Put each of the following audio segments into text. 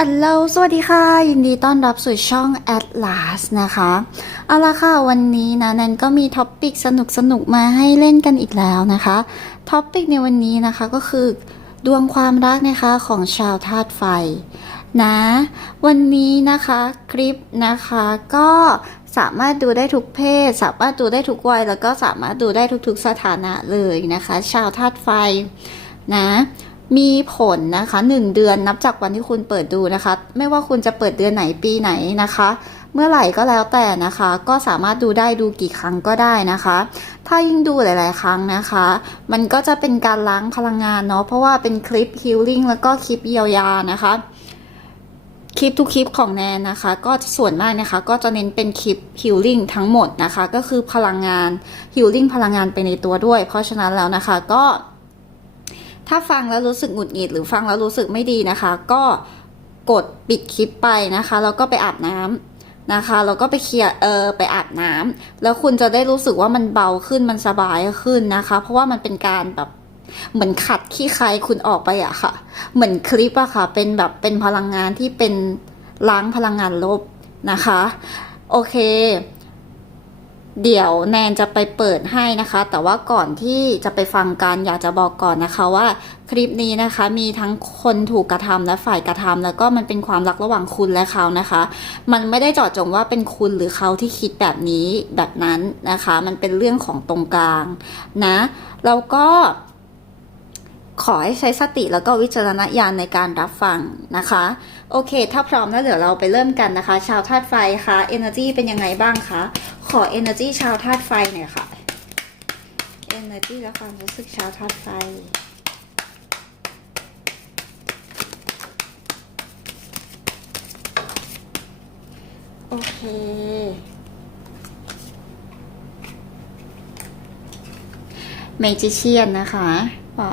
อัลโหลสวัสดีค่ะ ยินดีต้อนรับสู่ช่อง Atlas นะคะ เอาละค่ะ วันนี้นะนันก็มีท็อปปิกสนุกสนุกมาให้เล่นกันอีกแล้วนะคะ ท็อปปิกในวันนี้นะคะก็คือดวงความรักนะคะของชาวธาตุไฟนะ วันนี้นะคะคลิปนะคะก็สามารถดูได้ทุกเพศ สามารถดูได้ทุกวัย แล้วก็สามารถดูได้ทุกๆสถานะเลยนะคะ ชาวธาตุไฟนะ มีผลนะคะ 1 เดือนนับจากวันที่คุณเปิดดูนะคะ ไม่ว่าคุณจะเปิดเดือนไหนปีไหนนะคะ เมื่อไหร่ก็แล้วแต่นะคะ ก็สามารถดูได้ดูกี่ครั้งก็ได้นะคะ ถ้ายิ่งดูหลาย ๆ ครั้งนะคะ มันก็จะเป็นการล้างพลังงานเนาะเพราะว่าเป็นคลิปฮิลลิ่งแล้วก็คลิปเยียวยานะคะคลิปทุกคลิปของแนนนะคะ ก็ส่วนมากนะคะ ก็จะเน้นเป็นคลิปฮิลลิ่งทั้งหมดนะคะ ก็คือพลังงานฮิลลิ่งพลังงานไปในตัวด้วย เพราะฉะนั้นแล้วนะคะก็ ถ้าฟังแล้วรู้สึกหงุดหงิดหรือฟังแล้วรู้สึกไม่ดีนะคะ ก็กดปิดคลิปไปนะคะแล้วก็ไปอาบน้ำนะคะแล้วก็ไปเคลียร์เออไปอาบน้ำแล้วคุณจะได้รู้สึกว่ามันเบาขึ้นมันสบายขึ้นนะคะ เพราะว่ามันเป็นการแบบเหมือนขัดขี้ใครคุณออกไปอะค่ะ เหมือนคลิปอะค่ะ เป็นแบบเป็นพลังงานที่เป็นล้างพลังงานลบนะคะ โอเค เดี๋ยวแนนจะไปเปิดให้นะคะ แต่ว่าก่อนที่จะไปฟังกันอยากจะบอกก่อนนะคะว่าคลิปนี้นะคะมีทั้งคนถูกกระทำและฝ่ายกระทำแล้วก็มันเป็นความรักระหว่างคุณและเขานะคะ มันไม่ได้เจาะจงว่าเป็นคุณหรือเขาที่คิดแบบนี้แบบนั้นนะคะ มันเป็นเรื่องของตรงกลางนะแล้วก็ขอให้ใช้สติแล้วก็วิจารณญาณในการรับฟังนะคะ โอเค ถ้าพร้อมแล้วเดี๋ยวเราไปเริ่มกันนะคะ ชาวธาตุไฟคะ energy เป็นยังไงบ้างคะ ขอ energy ชาวธาตุไฟหน่อยค่ะ energy และความรู้สึกชาวธาตุไฟ โอเคเมจิเชียนนะคะเปล่า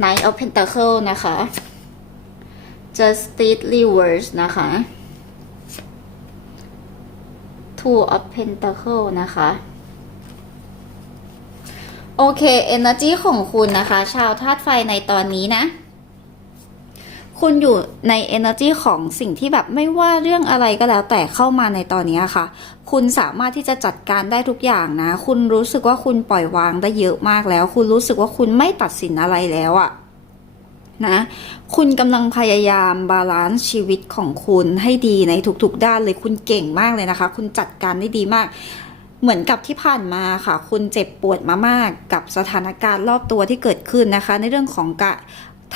Knight of Pentacle นะคะ Justice Reverse นะคะ Two of Pentacle นะคะ โอเค Energy ของคุณนะคะ ชาวธาตุไฟในตอนนี้นะ คุณอยู่ใน energy ของสิ่งที่แบบไม่ว่าเรื่องอะไรก็แล้วแต่เข้ามาในตอนนี้ค่ะ คุณสามารถที่จะจัดการได้ทุกอย่างนะ คุณรู้สึกว่าคุณปล่อยวางได้เยอะมากแล้ว คุณรู้สึกว่าคุณไม่ตัดสินอะไรแล้วอะ นะคุณกำลังพยายามบาลานซ์ชีวิตของคุณให้ดีในทุกๆด้านเลยคุณเก่งมากเลยนะคะ คุณจัดการได้ดีมาก เหมือนกับที่ผ่านมาค่ะ คุณเจ็บปวดมามากกับสถานการณ์รอบตัวที่เกิดขึ้นนะคะ ในเรื่องของกะ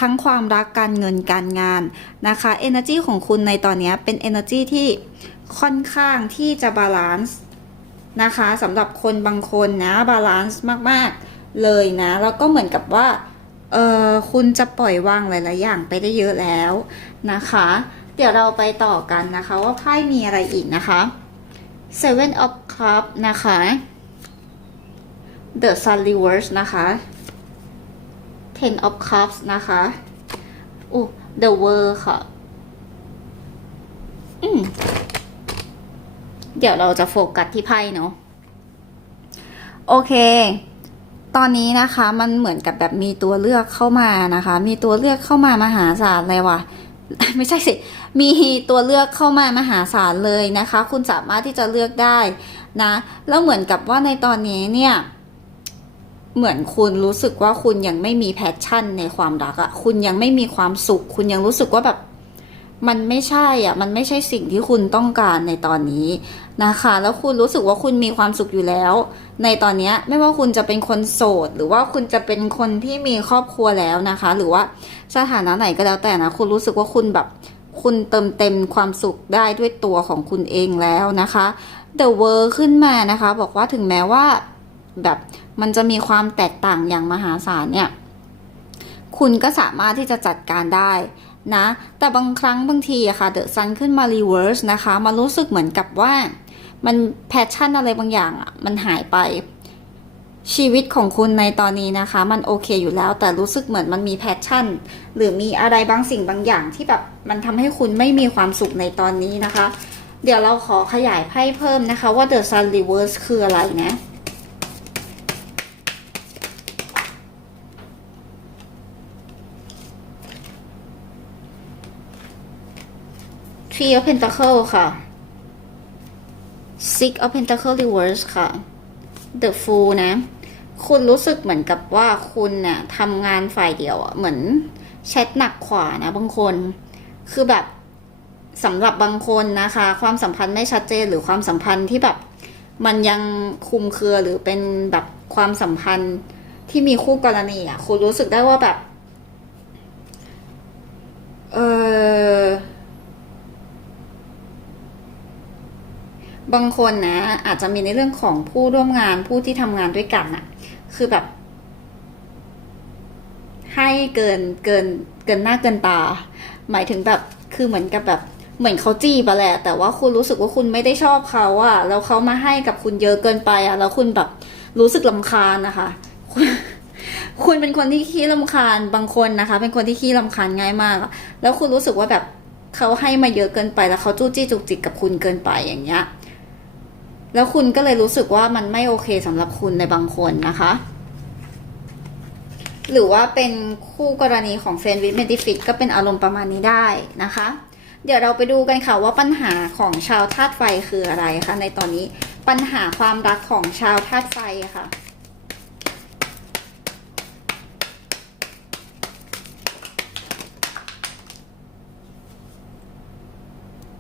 ทั้งความรักการเงินการงานนะคะ energy ของคุณในตอนนี้เป็น energy ที่ค่อนข้างที่จะบาลานซ์นะคะสำหรับคนบางคนนะบาลานซ์มากๆเลยนะ แล้วก็เหมือนกับว่า เออคุณจะปล่อยวางหลายๆอย่างไปได้เยอะแล้วนะคะ เดี๋ยวเราไปต่อกันนะคะ ว่าไพ่มีอะไรอีกนะคะ Seven of Cups นะคะ The Sun Reverse นะคะ Ten of Cups นะคะโอ้ The World ค่ะ อืมเดี๋ยวเราจะโฟกัสที่ไพ่เนาะโอเค ตอนนี้นะคะมันเหมือนกับแบบมีตัวเลือกเข้ามานะคะ มีตัวเลือกเข้ามามหาศาลเลยว่ะไม่ใช่สิ มีตัวเลือกเข้ามามหาศาลเลยนะคะ คุณสามารถที่จะเลือกได้นะ แล้วเหมือนกับว่าในตอนนี้เนี่ย เหมือนคุณรู้สึกว่าคุณยังไม่มีแพชชั่นในความรักอะคุณยังไม่มีความสุข คุณยังรู้สึกว่าแบบ มันไม่ใช่อะ มันไม่ใช่สิ่งที่คุณต้องการในตอนนี้ นะคะ แล้วคุณรู้สึกว่าคุณมีความสุขอยู่แล้ว ในตอนนี้ไม่ว่าคุณจะเป็นคนโสด หรือว่าคุณจะเป็นคนที่มีครอบครัวแล้วนะคะ หรือว่าสถานะไหนก็แล้วแต่นะคุณรู้สึกว่าคุณแบบคุณเติมเต็มความสุขได้ด้วยตัวของคุณเองแล้วนะคะ The World ขึ้นมานะคะ บอกว่าถึงแม้ว่าแบบมันจะมีความแตกต่างอย่างมหาศาลเนี่ย คุณก็สามารถที่จะจัดการได้นะ แต่บางครั้งบางทีอะค่ะเดอะซันขึ้นมารีเวิร์สนะคะ มารู้สึกเหมือนกับว่า มันแพชชั่นอะไรบางอย่างอะมันหายไป ชีวิตของคุณในตอนนี้นะคะ มันโอเคอยู่แล้ว แต่รู้สึกเหมือนมันมีแพชชั่น หรือมีอะไรบางสิ่งบางอย่างที่แบบมันทำให้คุณไม่มีความสุขในตอนนี้นะคะ เดี๋ยวเราขอขยายไพ่เพิ่มนะคะว่า The Sun Reverse คืออะไรนะทรี e of Pentacle ค่ะ Six of Pentacle Reverse ค่ะ The Fool นะ คุณรู้สึกเหมือนกับว่าคุณเนี่ยทำงานฝ่ายเดียวอะเหมือนแชทหนักขวานะบางคน คือแบบสำหรับบางคนนะคะ ความสัมพันธ์ไม่ชัดเจนหรือความสัมพันธ์ที่แบบ มันยังคุมเครือหรือเป็นแบบความสัมพันธ์ที่มีคู่กรณีอะคุณรู้สึกได้ว่าแบบ เออ บางคนนะ อาจจะมีในเรื่องของผู้ร่วมงานผู้ที่ทำงานด้วยกันอะคือแบบ ให้เกินเกินเกินหน้าเกินตา หมายถึงแบบคือเหมือนกับแบบเหมือนเขาจีบอะแหละ แต่ว่าคุณรู้สึกว่าคุณไม่ได้ชอบเขาอะแล้วเขามาให้กับคุณเยอะเกินไปอะแล้วคุณแบบรู้สึกลำคาญนะคะคุณเป็นคนที่ขี้ลำคาญบางคนนะคะ เป็นคนที่ขี้ลำคาญง่ายมาก แล้วคุณรู้สึกว่าแบบเขาให้มาเยอะเกินไปแล้วเขาจู้จี้จุกจิกกับคุณเกินไปอย่างเงี้ย แล้วคุณก็เลยรู้สึกว่ามันไม่โอเคสำหรับคุณในบางคนนะคะ หรือว่าเป็นคู่กรณีของเฟนวิ t เมดิฟิตก็เป็นอารมณ์ประมาณนี้ได้นะคะ เดี๋ยวเราไปดูกันค่ะว่าปัญหาของชาวธาตุไฟคืออะไรคะในตอนนี้ปัญหาความรักของชาวธาตุไฟค่ะ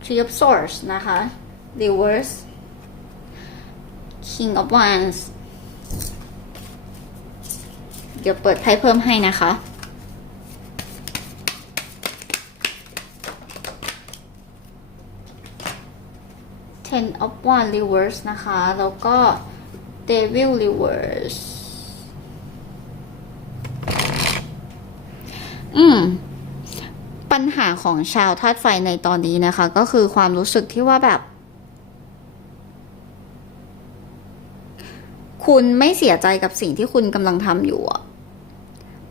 Three of Swords นะคะ Reverse King of Wands เดี๋ยวเปิดไพ่เพิ่มให้นะคะ Ten of Wands Reverse นะคะ แล้วก็ Devil Reverse อืม ปัญหาของชาวธาตุไฟในตอนนี้นะคะ ก็คือความรู้สึกที่ว่าแบบ คุณไม่เสียใจกับสิ่งที่คุณกำลังทำอยู่อะ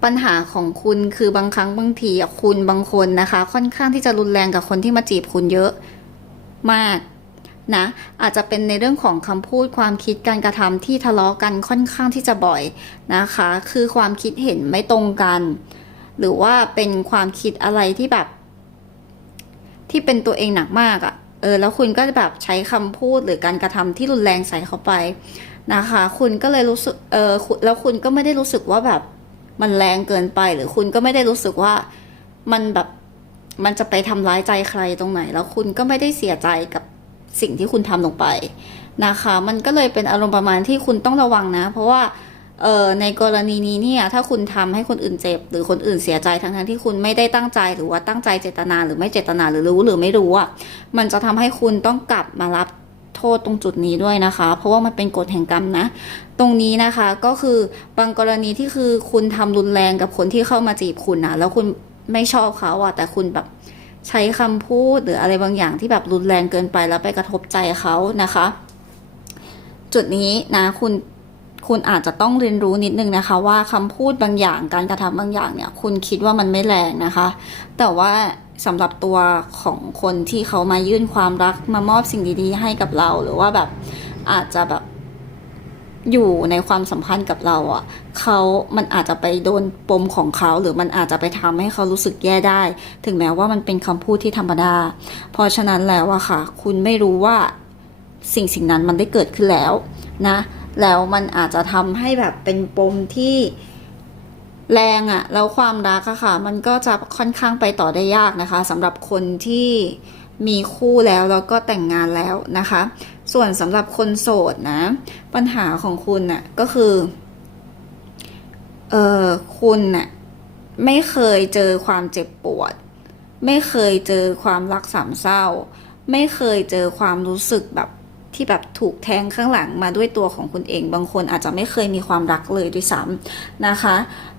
ปัญหาของคุณคือบางครั้งบางทีคุณบางคนนะคะ ค่อนข้างที่จะรุนแรงกับคนที่มาจีบคุณเยอะมากนะอาจจะเป็นในเรื่องของคำพูดความคิดการกระทำที่ทะเลาะกันค่อนข้างที่จะบ่อยนะคะ คือความคิดเห็นไม่ตรงกัน หรือว่าเป็นความคิดอะไรที่แบบ ที่เป็นตัวเองหนักมากอะ่ะเออแล้วคุณก็จะแบบใช้คำพูดหรือการกระทำที่รุนแรงใส่เข้าไป นะคะ คุณก็เลยรู้สึกเออแล้วคุณก็ไม่ได้รู้สึกว่าแบบมันแรงเกินไป หรือคุณก็ไม่ได้รู้สึกว่ามันแบบมันจะไปทำร้ายใจใครตรงไหน แล้วคุณก็ไม่ได้เสียใจกับสิ่งที่คุณทำลงไปนะคะ มันก็เลยเป็นอารมณ์ประมาณที่คุณต้องระวังนะ เพราะว่าเออในกรณีนี้เนี่ย ถ้าคุณทำให้คนอื่นเจ็บ หรือคนอื่นเสียใจทั้งทั้งที่คุณไม่ได้ตั้งใจหรือว่าตั้งใจเจตนาหรือไม่เจตนาหรือรู้หรือไม่รู้อะมันจะทำให้คุณต้องกลับมารับ โทษตรงจุดนี้ด้วยนะคะ เพราะว่ามันเป็นกฎแห่งกรรมนะ ตรงนี้นะคะก็คือบางกรณีที่คือคุณทำรุนแรงกับคนที่เข้ามาจีบคุณนะแล้วคุณไม่ชอบเขาอะแต่คุณแบบใช้คำพูดหรืออะไรบางอย่างที่แบบรุนแรงเกินไปแล้วไปกระทบใจเขานะคะ จุดนี้นะคุณคุณอาจจะต้องเรียนรู้นิดนึงนะคะ ว่าคำพูดบางอย่างการกระทำบางอย่างเนี่ย คุณคิดว่ามันไม่แรงนะคะ แต่ว่า สำหรับตัวของคนที่เขามายื่นความรักมามอบสิ่งดีๆให้กับเรา หรือว่าแบบอาจจะแบบอยู่ในความสัมพันธ์กับเราอะ่ะเขามันอาจจะไปโดนปมของเขา หรือมันอาจจะไปทำให้เขารู้สึกแย่ได้ ถึงแม้ว่ามันเป็นคำพูดที่ธรรมดา เพราะฉะนั้นแล้วอะค่ะ คุณไม่รู้ว่าสิ่งสิ่งนั้นมันได้เกิดขึ้นแล้วนะ แล้วมันอาจจะทำให้แบบเป็นปมที่ แรงอะแล้วความรักอะค่ะ มันก็จะค่อนข้างไปต่อได้ยากนะคะสำหรับคนที่มีคู่แล้วแล้วก็แต่งงานแล้วนะคะ ส่วนสำหรับคนโสดนะ ปัญหาของคุณน่ะก็คือเออคุณน่ะไม่เคยเจอความเจ็บปวด ไม่เคยเจอความรักสามเศร้า ไม่เคยเจอความรู้สึกแบบ ที่แบบถูกแทงข้างหลังมาด้วยตัวของคุณเอง บางคนอาจจะไม่เคยมีความรักเลยด้วยซ้ำนะคะ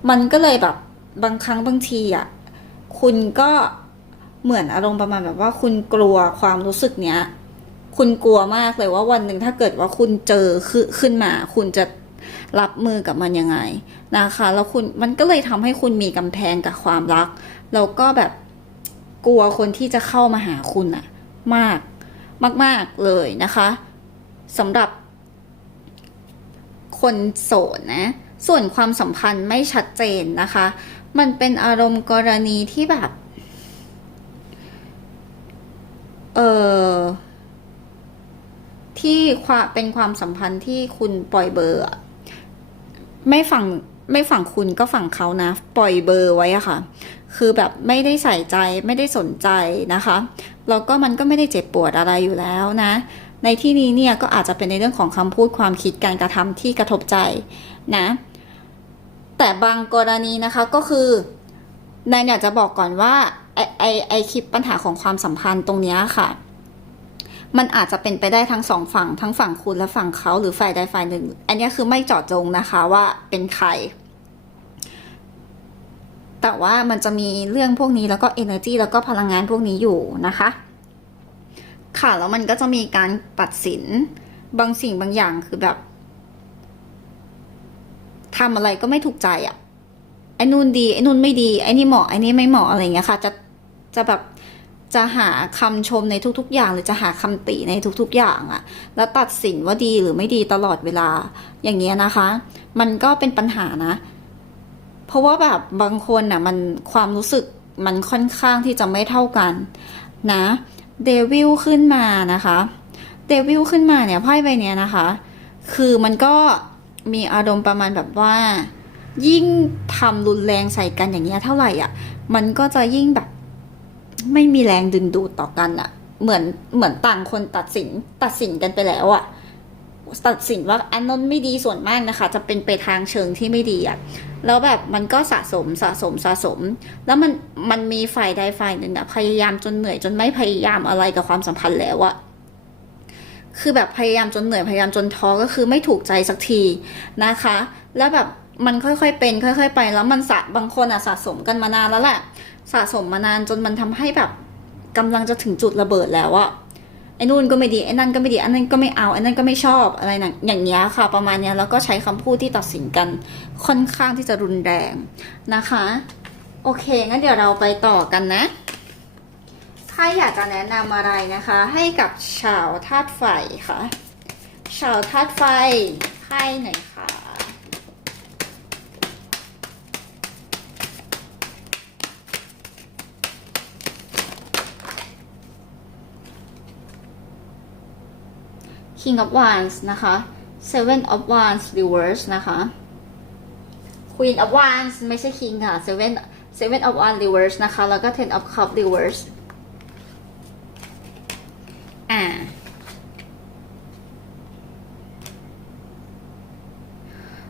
มันก็เลยแบบบางครั้งบางทีอะคุณก็เหมือนอารมณ์ประมาณแบบว่าคุณกลัวความรู้สึกเนี้ย คุณกลัวมากเลยว่าวันหนึ่งถ้าเกิดว่าคุณเจอขึ้นขึ้นมา คุณจะรับมือกับมันยังไงนะคะ แล้วคุณมันก็เลยทำให้คุณมีกำแพงกับความรัก แล้วก็แบบกลัวคนที่จะเข้ามาหาคุณอะมาก มาก ๆ เลยนะคะ สำหรับคนโสดนะ ส่วนความสัมพันธ์ไม่ชัดเจนนะคะ มันเป็นอารมณ์กรณีที่แบบ เออที่ความเป็นความสัมพันธ์ที่คุณปล่อยเบอร์ ไม่ฝั่งไม่ฝั่งคุณก็ฝั่งเขานะ ปล่อยเบอร์ไว้อะค่ะ คือแบบไม่ได้ใส่ใจไม่ได้สนใจนะคะแล้วก็มันก็ไม่ได้เจ็บปวดอะไรอยู่แล้วนะ ในที่นี้เนี่ยก็อาจจะเป็นในเรื่องของคำพูดความคิดการกระทำที่กระทบใจนะ แต่บางกรณีนะคะก็คือแนนอยากจะบอกก่อนว่าไอไอไอคลิปปัญหาของความสัมพันธ์ตรงนี้ค่ะ มันอาจจะเป็นไปได้ทั้งสองฝั่งทั้งฝั่งคุณและฝั่งเขาหรือฝ่ายใดฝ่ายหนึ่ง อันนี้คือไม่เจาะจงนะคะว่าเป็นใคร แต่ว่ามันจะมีเรื่องพวกนี้แล้วก็ energy แล้วก็พลังงานพวกนี้อยู่นะคะ ค่ะแล้วมันก็จะมีการตัดสินบางสิ่งบางอย่างคือแบบทำอะไรก็ไม่ถูกใจอะ่ะไอ้นู่นดีไอ้นู่นไม่ดีไอ้นี่เหมาะไอ้นี่ไม่เหมาะอะไรเงี้ยค่ะ จะจะแบบจะหาคำชมในทุกๆ อย่าง หรือจะหาคำติในทุกๆอย่างอะ่ะแล้วตัดสินว่าดีหรือไม่ดีตลอดเวลาอย่างเงี้ยนะคะ มันก็เป็นปัญหานะ เพราะว่าแบบบางคนน่ะมันความรู้สึกมันค่อนข้างที่จะไม่เท่ากันนะ เดวิลขึ้นมานะคะเดวิลขึ้นมาเนี่ยไพ่ใบเนี้ยนะคะ คือมันก็มีอารมณ์ประมาณแบบว่า ยิ่งทำรุนแรงใส่กันอย่างเงี้ยเท่าไหร่อะ มันก็จะยิ่งแบบ ไม่มีแรงดึงดูดต่อกันอะ เหมือนเหมือนต่างคนตัดสินตัดสินกันไปแล้วอะ ตัดสินว่าอันนั้นไม่ดีส่วนมากนะคะ จะเป็นไปทางเชิงที่ไม่ดีอะแล้วแบบมันก็สะสมสะสมสะสม แล้วมันมันมีฝ่ายใดฝ่ายหนึ่งอะพยายามจนเหนื่อยจนไม่พยายามอะไรกับความสัมพันธ์แล้วอะคือแบบพยายามจนเหนื่อยพยายามจนท้อก็คือไม่ถูกใจสักทีนะคะ แล้วแบบมันค่อยๆเป็น ค่อย ๆ ไป แล้วมันสะบางคนอะสะสมกันมานานแล้วแหละสะสมมานานจนมันทำให้แบบกำลังจะถึงจุดระเบิดแล้วอะ ไอ้นู่นก็ไม่ดีไอ้นั่นก็ไม่ดี อันนั้นก็ไม่เอาไอ้นั่นก็ไม่ชอบอะไรนะอย่างเงี้ยค่ะ ประมาณเนี้ยแล้วก็ใช้คำพูดที่ตัดสินกันค่อนข้างที่จะรุนแรงนะคะ โอเคงั้นเดี๋ยวเราไปต่อกันนะ ถ้าอยากจะแนะนำอะไรนะคะ ให้กับชาวธาตุไฟค่ะ ชาวธาตุไฟไพ่ไหนคะ King of Wands นะคะ Seven of Wands Reverse นะคะ Queen of Wands ไม่ใช่ King ค่ะ Seven Seven of Wands Reverse นะคะ แล้วก็ Ten of Cups Reverse อ่า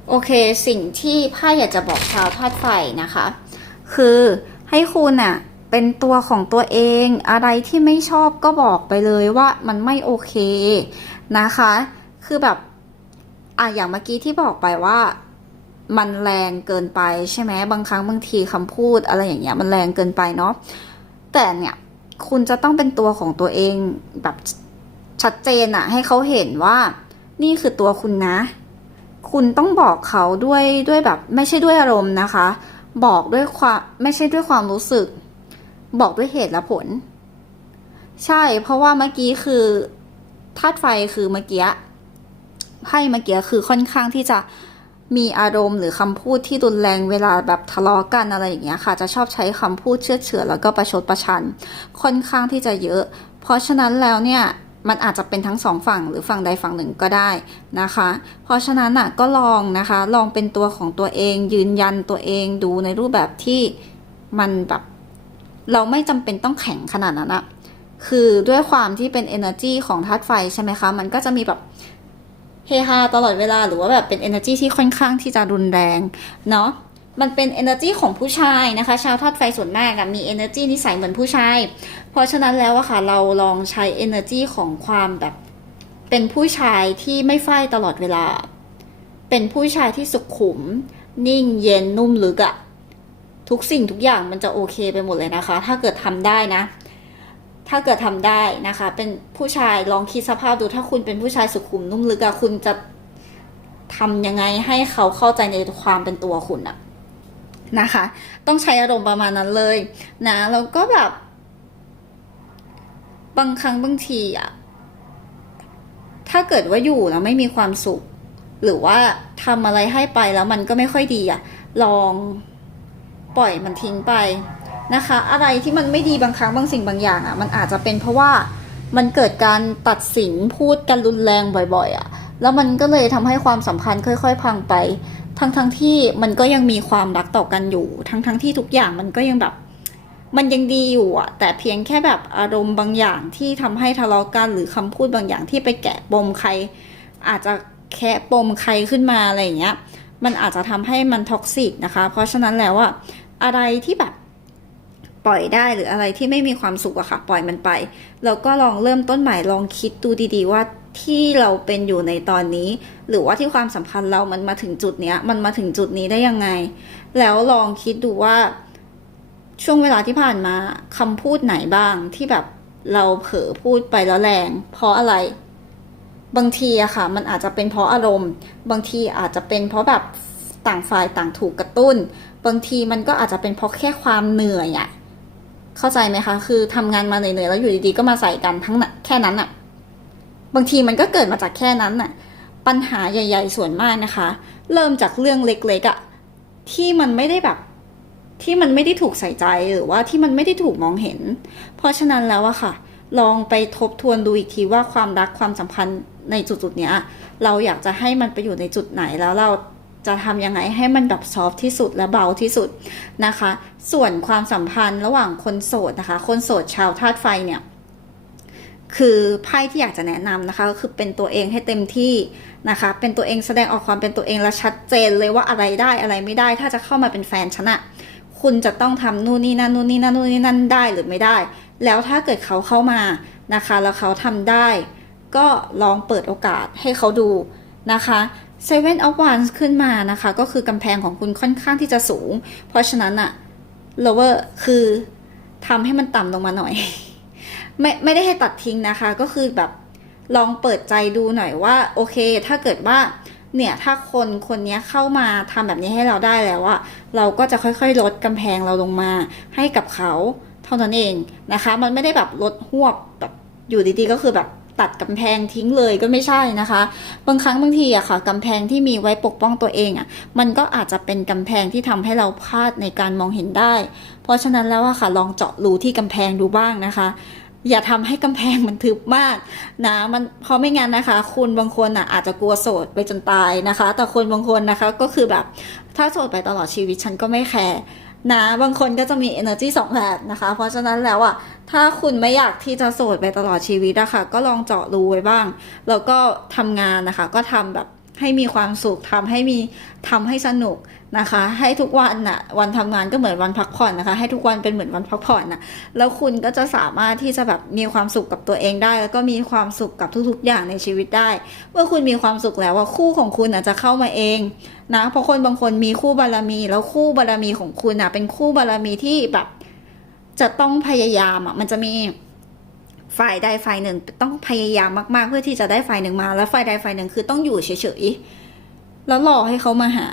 โอเค สิ่งที่ไพ่อยากจะบอกชาวธาตุไฟนะคะ คือให้คุณอะเป็นตัวของตัวเอง อะไรที่ไม่ชอบก็บอกไปเลยว่ามันไม่โอเค นะคะ คือแบบอะอย่างเมื่อกี้ที่บอกไปว่า มันแรงเกินไปใช่ไหมบางครั้งบางทีคำพูดอะไรอย่างเงี้ยมันแรงเกินไปเนาะแต่เนี่ยคุณจะต้องเป็นตัวของตัวเองแบบชัดเจนอะให้เขาเห็นว่า นี่คือตัวคุณนะ คุณต้องบอกเขาด้วยด้วยแบบ ไม่ใช่ด้วยอารมณ์นะคะ บอกด้วยความไม่ใช่ด้วยความรู้สึก บอกด้วยเหตุและผล ใช่ เพราะว่าเมื่อกี้คือ ธาตุไฟคือเมื่อกี้ไพ่เมื่อกี้คือค่อนข้างที่จะมีอารมณ์หรือคำพูดที่รุนแรงเวลาแบบทะเลาะกันอะไรอย่างเงี้ยค่ะ จะชอบใช้คำพูดเชื่อเฉือแล้วก็ประชดประชัน ค่อนข้างที่จะเยอะ เพราะฉะนั้นแล้วเนี่ยมันอาจจะเป็นทั้งสองฝั่งหรือฝั่งใดฝั่งหนึ่งก็ได้นะคะ เพราะฉะนั้นอะก็ลองนะคะ ลองเป็นตัวของตัวเอง ยืนยันตัวเองดูในรูปแบบที่มันแบบ เราไม่จำเป็นต้องแข็งขนาดนั้นอะ คือด้วยความที่เป็น energy ของธาตุไฟใช่ไหมคะ มันก็จะมีแบบเฮฮาตลอดเวลาหรือว่าแบบเป็น energy ที่ค่อนข้างที่จะรุนแรงเนาะมันเป็น energy ของผู้ชายนะคะ ชาวธาตุไฟส่วนมากมี energy นิสัยเหมือนผู้ชาย เพราะฉะนั้นแล้วอะค่ะ เราลองใช้ energy ของความแบบ เป็นผู้ชายที่ไม่ไฟตลอดเวลา เป็นผู้ชายที่สุขุม นิ่งเย็นนุ่มลึกอะทุกสิ่งทุกอย่างมันจะโอเคไปหมดเลยนะคะ ถ้าเกิดทำได้นะ ถ้าเกิดทำได้นะคะ เป็นผู้ชายลองคิดสภาพดูถ้าคุณเป็นผู้ชายสุขุมนุ่มลึกอะคุณจะทำยังไงให้เขาเข้าใจในความเป็นตัวคุณอะนะคะ ต้องใช้อารมณ์ประมาณนั้นเลยนะแล้วก็แบบ บางครั้งบางทีอะถ้าเกิดว่าอยู่แล้วไม่มีความสุข หรือว่าทำอะไรให้ไปแล้วมันก็ไม่ค่อยดีอะลองปล่อยมันทิ้งไป นะคะ อะไรที่มันไม่ดีบางครั้งบางสิ่งบางอย่างอะมันอาจจะเป็นเพราะว่ามันเกิดการตัดสินพูดกันรุนแรงบ่อยๆอะ่ะ แล้วมันก็เลยทำให้ความสัมพันธ์ค่อย ๆ พังไป ทั้งๆที่มันก็ยังมีความรักต่อกันอยู่ ทั้งๆที่ทุกอย่างมันก็ยังแบบ มันยังดีอยู่อะแต่เพียงแค่แบบอารมณ์บางอย่างที่ทำให้ทะเลาะกันหรือคำพูดบางอย่างที่ไปแกะปมใคร อาจจะแคะปมใครขึ้นมาอะไรอย่างเงี้ย มันอาจจะทำให้มันท็อกซิกนะคะ เพราะฉะนั้นแล้วอะอะไรที่แบบ ปล่อยได้หรืออะไรที่ไม่มีความสุขอะค่ะ ปล่อยมันไป แล้วก็ลองเริ่มต้นใหม่ลองคิดดูดีๆว่าที่เราเป็นอยู่ในตอนนี้ หรือว่าที่ความสัมพันธ์เรามันมาถึงจุดเนี้ย มันมาถึงจุดนี้ได้ยังไง แล้วลองคิดดูว่า ช่วงเวลาที่ผ่านมาคำพูดไหนบ้างที่แบบเราเผลอพูดไปแล้วแรง เพราะอะไร บางทีอะค่ะ มันอาจจะเป็นเพราะอารมณ์ บางทีอาจจะเป็นเพราะแบบต่างฝ่ายต่างถูกกระตุ้น บางทีมันก็อาจจะเป็นเพราะแค่ความเหนื่อยอะ เข้าใจไหมคะ คือทำงานมาเหนื่อยๆแล้วอยู่ดีๆก็มาใส่กันทั้งนั้นแค่นั้นอะบางทีมันก็เกิดมาจากแค่นั้นน่ะปัญหาใหญ่ๆส่วนมากนะคะ เริ่มจากเรื่องเล็กๆอะที่มันไม่ได้แบบที่มันไม่ได้ถูกใส่ใจหรือว่าที่มันไม่ได้ถูกมองเห็น เพราะฉะนั้นแล้วอะค่ะ ลองไปทบทวนดูอีกทีว่าความรักความสัมพันธ์ในจุดๆเนี้ย เราอยากจะให้มันไปอยู่ในจุดไหนแล้วเรา จะทำยังไงให้มันแบบซอฟที่สุดและเบาที่สุดนะคะ ส่วนความสัมพันธ์ระหว่างคนโสดนะคะ คนโสดชาวธาตุไฟเนี่ยคือไพ่ที่อยากจะแนะนำนะคะก็คือเป็นตัวเองให้เต็มที่นะคะ เป็นตัวเองแสดงออกความเป็นตัวเองและชัดเจนเลยว่าอะไรได้อะไรไม่ได้ ถ้าจะเข้ามาเป็นแฟนฉันอะคุณจะต้องทำนู่นนี่นั่นนู่นนี่นั่นนู่นนี่นั่นได้หรือไม่ได้ แล้วถ้าเกิดเขาเข้ามานะคะ แล้วเขาทำได้ ก็ลองเปิดโอกาสให้เขาดูนะคะ Seven of Wands ขึ้นมานะคะ ก็คือกำแพงของคุณค่อนข้างที่จะสูง เพราะฉะนั้นอะ lower คือทำให้มันต่ำลงมาหน่อย ไม่ไม่ได้ให้ตัดทิ้งนะคะ ก็คือแบบลองเปิดใจดูหน่อยว่า โอเค ถ้าเกิดว่าเนี่ยถ้าคนคนนี้เข้ามาทำแบบนี้ให้เราได้แล้วอะเราก็จะค่อยๆ ลดกำแพงเราลงมาให้กับเขาเท่านั้นเองนะคะ มันไม่ได้แบบลดหวบแบบอยู่ดีๆก็คือแบบ ตัดกำแพงทิ้งเลยก็ไม่ใช่นะคะ บางครั้งบางทีอะค่ะกำแพงที่มีไว้ปกป้องตัวเองอะมันก็อาจจะเป็นกำแพงที่ทำให้เราพลาดในการมองเห็นได้ เพราะฉะนั้นแล้วอะค่ะลองเจาะรูที่กำแพงดูบ้างนะคะอย่าทำให้กำแพงมันทึบมากนะมันเพราะไม่งั้นนะคะ คุณบางคนอะอาจจะกลัวโสดไปจนตายนะคะ แต่คนบางคนนะคะก็คือแบบ ถ้าโสดไปตลอดชีวิตฉันก็ไม่แคร์นะบางคนก็จะมี energy สองแบบนะคะ เพราะฉะนั้นแล้วอะ ถ้าคุณไม่อยากที่จะโสดไปตลอดชีวิตอะคะก็ลองเจาะรูไว้บ้าง แล้วก็ทำงานนะคะ ก็ทำแบบให้มีความสุขทำให้มีทำให้สนุกนะคะ ให้ทุกวันน่ะ วันทำงานก็เหมือนวันพักผ่อนนะคะ ให้ทุกวันเป็นเหมือนวันพักผ่อนน่ะ แล้วคุณก็จะสามารถที่จะแบบมีความสุขกับตัวเองได้ แล้วก็มีความสุขกับทุก ๆ อย่างในชีวิตได้ เมื่อคุณมีความสุขแล้วว่าคู่ของคุณอาจจะเข้ามาเองนะ เพราะคนบางคนมีคู่บารมี แล้วคู่บารมีของคุณอะเป็นคู่บารมีที่แบบ จะต้องพยายามอะมันจะมีฝ่ายใดฝ่ายหนึ่ง ต้องพยายามมากๆ เพื่อที่จะได้ฝ่ายหนึ่งมา แล้วฝ่ายใดฝ่ายหนึ่งคือต้องอยู่เฉยๆแล้วรอให้เขามาหา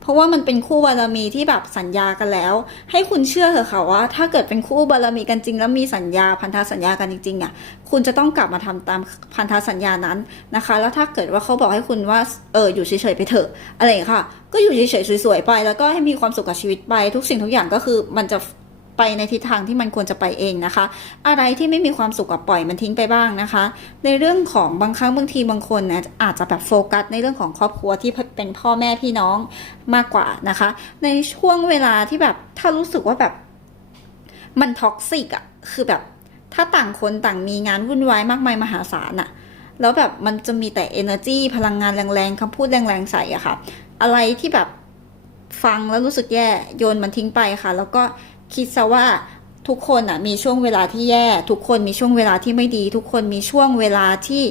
เพราะว่ามันเป็นคู่บารมีที่แบบสัญญากันแล้ว ให้คุณเชื่อเถอะค่ะว่า ถ้าเกิดเป็นคู่บารมีกันจริง แล้วมีสัญญาพันธสัญญากันจริงๆอะคุณจะต้องกลับมาทำตามพันธสัญญานั้นนะคะ แล้วถ้าเกิดว่าเขาบอกให้คุณว่าเอออยู่เฉยๆไปเถอะอะไรค่ะ ก็อยู่เฉยๆสวยๆไป แล้วก็ให้มีความสุขกับชีวิตไป ทุกสิ่งทุกอย่างก็คือมันจะ ไปในทิศทางที่มันควรจะไปเองนะคะ อะไรที่ไม่มีความสุขกับปล่อยมันทิ้งไปบ้างนะคะ ในเรื่องของบางครั้งบางทีบางคนนะอาจจะแบบโฟกัสในเรื่องของครอบครัวที่เป็นพ่อแม่พี่น้องมากกว่านะคะ ในช่วงเวลาที่แบบถ้ารู้สึกว่าแบบมันท็อกซิกอะคือแบบถ้าต่างคนต่างมีงานวุ่นวายมากมายมหาศาลอะแล้วแบบมันจะมีแต่ energy พลังงานแรงๆคำพูดแรงๆใส่อะค่ะ อะไรที่แบบฟังแล้วรู้สึกแย่โยนมันทิ้งไปค่ะ แล้วก็ คิดซะว่าทุกคนอะมีช่วงเวลาที่แย่ ทุกคนมีช่วงเวลาที่ไม่ดี ทุกคนมีช่วงเวลาที่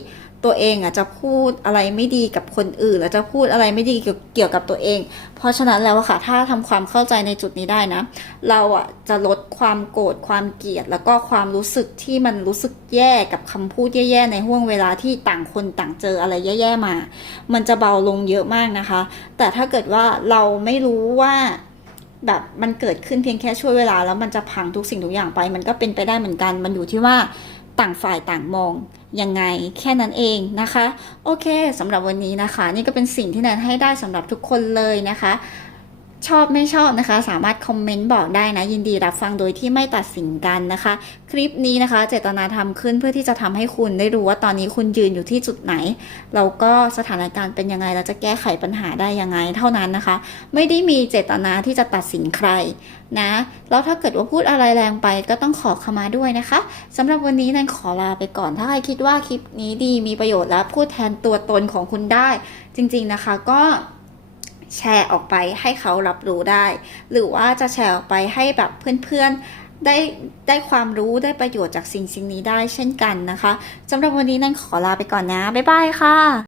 ตัวเองอะจะพูดอะไรไม่ดีกับคนอื่น แล้วจะพูดอะไรไม่ดีเกี่ยวกับตัวเอง เพราะฉะนั้นแล้วค่ะ ถ้าทำความเข้าใจในจุดนี้ได้นะ เราอะจะลดความโกรธความเกลียด แล้วก็ความรู้สึกที่มันรู้สึกแย่กับคำพูดแย่ๆในห่วงเวลาที่ต่างคนต่างเจออะไรแย่ๆมา มันจะเบาลงเยอะมากนะคะ แต่ถ้าเกิดว่าเราไม่รู้ว่า แบบมันเกิดขึ้นเพียงแค่ช่วยเวลา แล้วมันจะพังทุกสิ่งทุกอย่างไป มันก็เป็นไปได้เหมือนกัน มันอยู่ที่ว่าต่างฝ่ายต่างมองยังไงแค่นั้นเองนะคะ โอเคสำหรับวันนี้นะคะ นี่ก็เป็นสิ่งที่แนนให้ได้สำหรับทุกคนเลยนะคะ ชอบไม่ชอบนะคะ สามารถคอมเมนต์บอกได้นะ ยินดีรับฟังโดยที่ไม่ตัดสินกันนะคะ คลิปนี้นะคะ เจตนาทำขึ้นเพื่อที่จะทำให้คุณได้รู้ว่าตอนนี้คุณยืนอยู่ที่จุดไหนแล้วก็สถานการณ์เป็นยังไงเราจะแก้ไขปัญหาได้ยังไงเท่านั้นนะคะ ไม่ได้มีเจตนาที่จะตัดสินใครนะแล้วถ้าเกิดว่าพูดอะไรแรงไปก็ต้องขอขมาด้วยนะคะสำหรับวันนี้นันขอลาไปก่อนถ้าใครคิดว่าคลิปนี้ดีมีประโยชน์และพูดแทนตัวตนของคุณได้ จริง ๆนะคะก็ แชร์ออกไปให้เขารับรู้ได้ หรือว่าจะแชร์ออกไปให้แบบเพื่อนๆได้ได้ความรู้ได้ประโยชน์จากสิ่งสิ่งนี้ได้เช่นกันนะคะสำหรับวันนี้นั่นขอลาไปก่อนนะ บ๊ายบายค่ะ